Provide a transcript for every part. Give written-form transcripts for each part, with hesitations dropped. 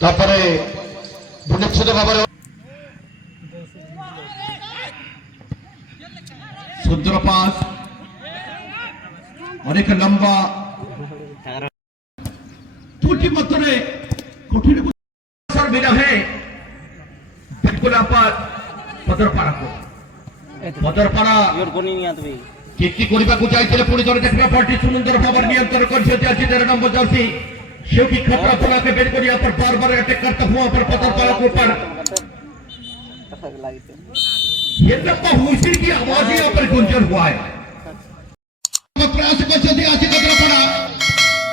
তারপরে বুনেচ্ছেদ ভাবে সুন্দর পাস অনেক লম্বা দুটি মাত্রে কঠিন বিরহে बिल्कुल আপাত পদরপাড়া পদরপাড়া কীর্তি କରିବାକୁ ଯାଇଥିଲେ ପୁଣି ଥରେ ଦେଖିବା ପାର୍ଟି ସୁନ୍ଦର ଭାବରେ ନିୟନ୍ତ୍ରଣ କରିଛନ୍ତି ଆଜି 13 नंबर जर्सी शेवटी खतरा फैला के बेट को यहाँ पर बार बार अटैक करता हुआ पर पदरपाड़ा के ऊपर ये लंबा हुईसिल की आवाज यहाँ पर गुंजन हुआ है प्रयास करते आज पदरपाड़ा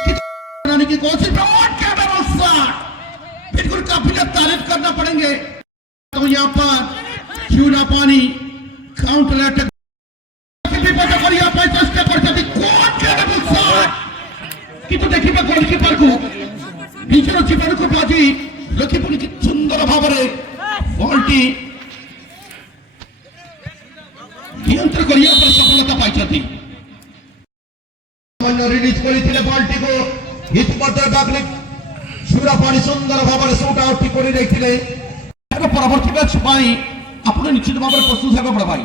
बनाने की कोशिश बिल्कुल काफिला तारीफ करना पड़ेंगे तो यहाँ पर क्यों ना पानी काउंटर अटैक কিন্তু দেখিবা গোলকিপার কো নিজের জীবনକୁ ବାଜି লক্ষ্মীপুর কি সুন্দর ভাବରେ বলটি নিয়ন্ত্রণ করিয়া पर সফলতা পাইଛନ୍ତି সামান্য রিলিজ কৰিଥିଲେ বলটিକୁ ইতিমধ্যে ডাকলিক সুরাপানি সুন্দর ভাବରେ শুট আউট কৰি ଦେଇଥିଲେ ଏବେ ପରବର୍ତ୍ତୀ ମ୍ୟାଚ୍ ପାଇଁ ଆପଣ ନିଶ୍ଚିତ ଭାବରେ ପ୍ରସ୍ତୁତ ହେବେ ବଡ଼ ଭାଇ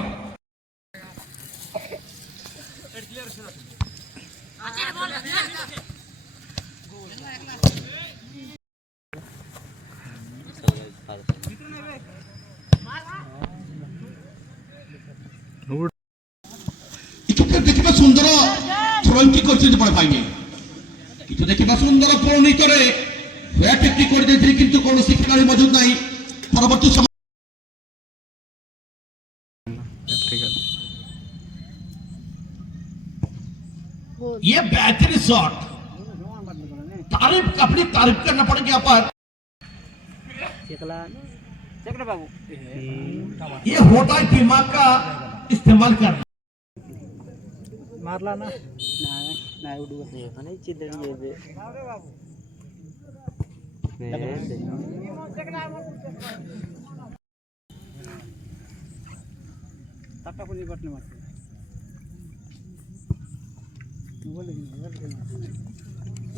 देखा सुंदर थ्रोइंग करछन बड़ भाई ने किछु देखा सुंदर थ्रोइंग करे बैट टेक्निक कर देथि किंतु कोनो खिलाड़ी मौजूद नहीं परवर्ती समय ये बेहतरीन शॉट तारीफ अपनी तारीफ करना पड़ेगी यहाँ पर बाबू ये होता है दिमाग का इस्तेमाल करना मारला ना ना उड़ गए खाने चिल्ले ये अरे बाबू टाटा पुनी बटने मारते बोले